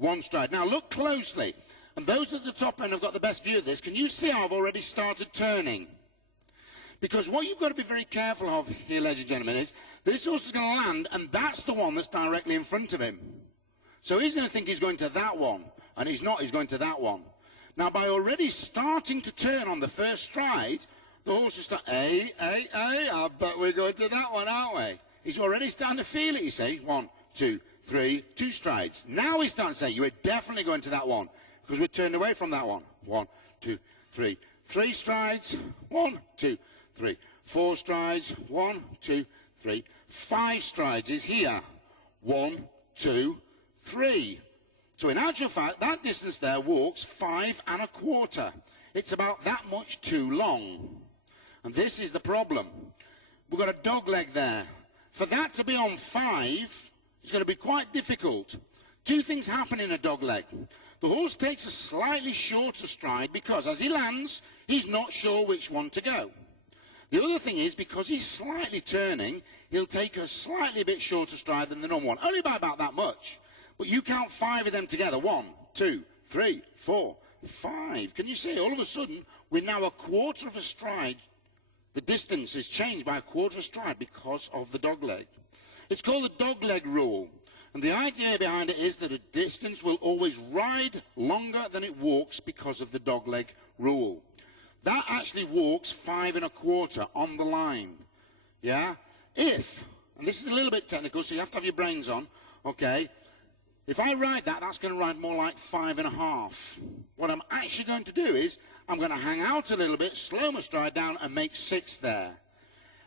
one stride. Now look closely, and those at the top end have got the best view of this. Can you see how I've already started turning? Because what you've got to be very careful of here, ladies and gentlemen, is this horse is going to land, and that's the one that's directly in front of him. So he's going to think he's going to that one, and he's not, he's going to that one. Now, by already starting to turn on the first stride, the horse will start, I bet we're going to that one, aren't we? He's already starting to feel it, you see. 1, 2, 3, 2 strides. Now he's starting to say, you are definitely going to that one, because we're turned away from that one. 1, 2, 3. 3 strides. 1, 2, 3. 4 strides. 1, 2, 3. 5 strides is here. 1, 2, 3. So in actual fact, that distance there walks 5 1/4. It's about that much too long. And this is the problem. We've got a dog leg there. For that to be on 5 is going to be quite difficult. 2 things happen in a dog leg. The horse takes a slightly shorter stride because as he lands, he's not sure which one to go. The other thing is, because he's slightly turning, he'll take a slightly bit shorter stride than the normal one, only by about that much. But you count 5 of them together. 1, 2, 3, 4, 5. Can you see? All of a sudden, we're now 1/4 of a stride. The distance is changed by 1/4 of a stride because of the dog leg. It's called the dog leg rule. And the idea behind it is that a distance will always ride longer than it walks because of the dog leg rule. That actually walks 5 1/4 on the line. Yeah? If, and this is a little bit technical, so you have to have your brains on, okay? If I ride that, that's going to ride more like 5 1/2. What I'm actually going to do is, I'm going to hang out a little bit, slow my stride down, and make 6 there.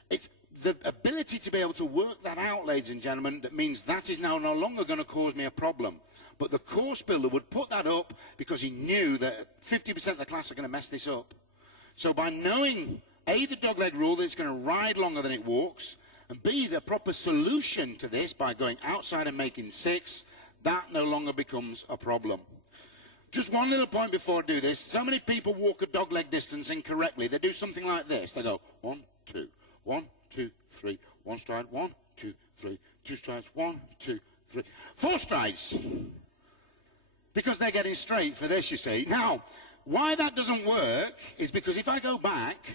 It's the ability to be able to work that out, ladies and gentlemen, that means that is now no longer going to cause me a problem. But the course builder would put that up because he knew that 50% of the class are going to mess this up. So by knowing, A, the dog leg rule, that it's going to ride longer than it walks, and B, the proper solution to this by going outside and making 6, that no longer becomes a problem. Just one little point before I do this. So many people walk a dog leg distance incorrectly. They do something like this. They go 1, 2, 1, 2, 3, 1 stride, 1, 2, 3, 2 strides, 1, 2, 3, 4 strides. Because they're getting straight for this, you see. Now, why that doesn't work is because if I go back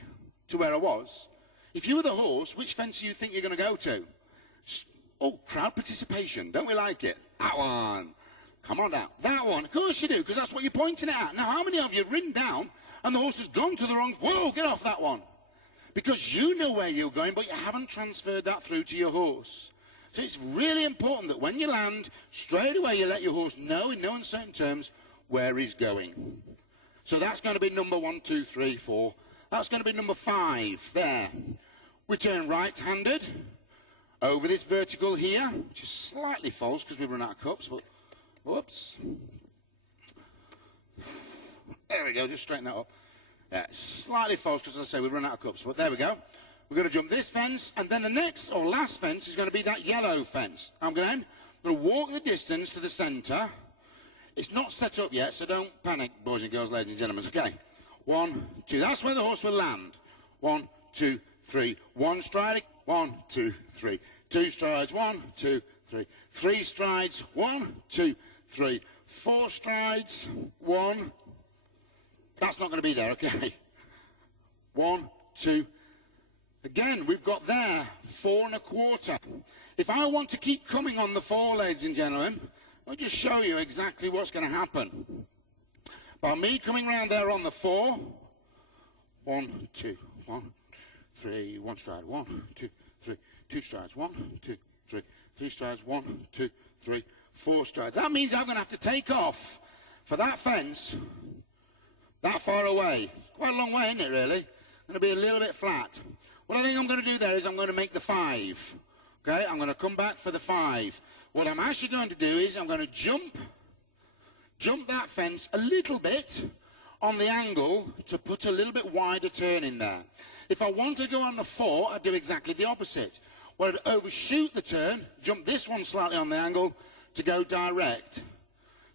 to where I was, if you were the horse, which fence do you think you're going to go to? Oh, crowd participation. Don't we like it? That one. Come on down. That one. Of course you do, because that's what you're pointing at. Now, how many of you have ridden down and the horse has gone to the wrong... Whoa, get off that one. Because you know where you're going, but you haven't transferred that through to your horse. So it's really important that when you land, straight away you let your horse know in no uncertain terms where he's going. So that's going to be number 1, 2, 3, 4. That's going to be number 5. There. We turn right-handed over this vertical here, which is slightly false because we've run out of cups, but whoops. There we go, just straighten that up. Yeah, slightly false because, as I say, we've run out of cups, but there we go. We're going to jump this fence, and then the next or last fence is going to be that yellow fence. I'm going to walk the distance to the centre. It's not set up yet, so don't panic, boys and girls, ladies and gentlemen. Okay, 1, 2. That's where the horse will land. 1, 2, 3. 1 stride. 1, 2, 3. 2 strides. 1, 2, 3. 3 strides. 1, 2, 3. 4 strides. 1. That's not going to be there, okay. 1, 2. Again, we've got there 4 1/4. If I want to keep coming on the 4, ladies and gentlemen, I'll just show you exactly what's going to happen. By me coming around there on the 4, 1, 2, 1, 3, 1 stride, 1, 2, 3, 2 strides, 1, 2, 3, 3 strides, 1, 2, 3, 4 strides. That means I'm going to have to take off for that fence that far away. It's quite a long way, isn't it, really? Going to be a little bit flat. What I think I'm going to do there is I'm going to make the 5. Okay, I'm going to come back for the 5. What I'm actually going to do is I'm going to jump that fence a little bit on the angle to put a little bit wider turn in there. If I want to go on the 4, I'd do exactly the opposite. Well, I'd overshoot the turn, jump this one slightly on the angle to go direct.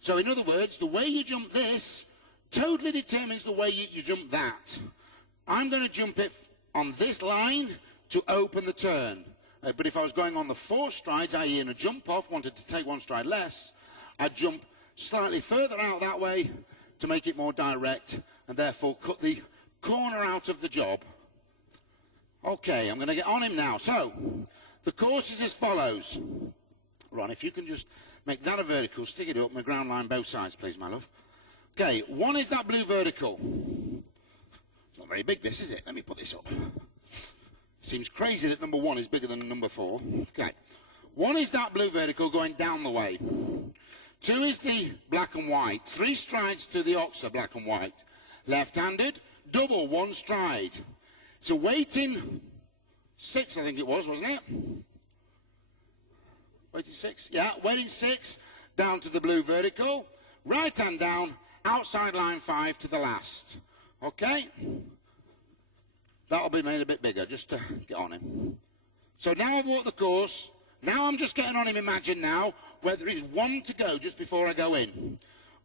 So in other words, the way you jump this totally determines the way you jump that. I'm going to jump it on this line to open the turn. But if I was going on the 4 strides, i.e. in a jump off, wanted to take 1 stride less, I'd jump slightly further out that way to make it more direct, and therefore cut the corner out of the job. Okay, I'm going to get on him now. So, the course is as follows. Ron, if you can just make that a vertical, stick it up, my ground line both sides, please, my love. Okay, one is that blue vertical. It's not very big, this, is it? Let me put this up. Seems crazy that number 1 is bigger than number 4. Okay, one is that blue vertical going down the way. 2 is the black and white. 3 strides to the oxer, black and white. Left-handed, double, 1 stride. So waiting 6, I think it was, wasn't it? Waiting 6, yeah, waiting 6, down to the blue vertical. Right hand down, outside line 5 to the last. Okay? That'll be made a bit bigger, just to get on him. So now I've walked the course. Now I'm just getting on him, imagine now, where there is 1 to go just before I go in.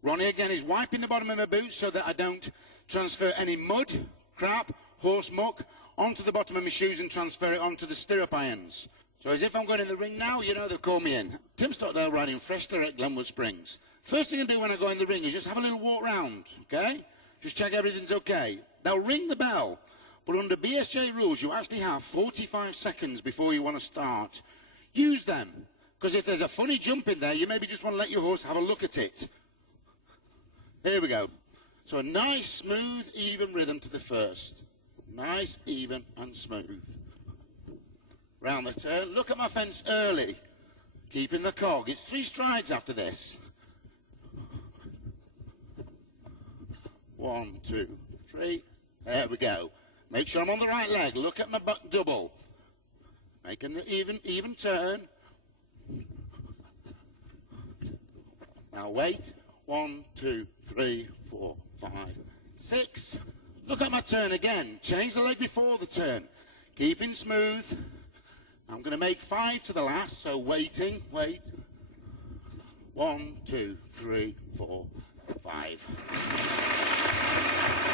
Ronnie again is wiping the bottom of my boots so that I don't transfer any mud, crap, horse muck, onto the bottom of my shoes and transfer it onto the stirrup irons. So as if I'm going in the ring now, you know they'll call me in. Tim Stockdale riding Freshter at Glenwood Springs. First thing I do when I go in the ring is just have a little walk round, okay? Just check everything's okay. They'll ring the bell, but under BSJ rules, you actually have 45 seconds before you want to start. Use them, because if there's a funny jump in there, you maybe just want to let your horse have a look at it. Here we go. So a nice, smooth, even rhythm to the first. Nice, even, and smooth. Round the turn. Look at my fence early. Keeping the cog. It's 3 strides after this. 1, 2, 3. There we go. Make sure I'm on the right leg. Look at my buck double. Making the even turn. Now wait. 1, 2, 3, 4, 5, 6. Look at my turn again. Change the leg before the turn. Keeping smooth. I'm going to make 5 to the last, so waiting, wait. 1, 2, 3, 4, 5.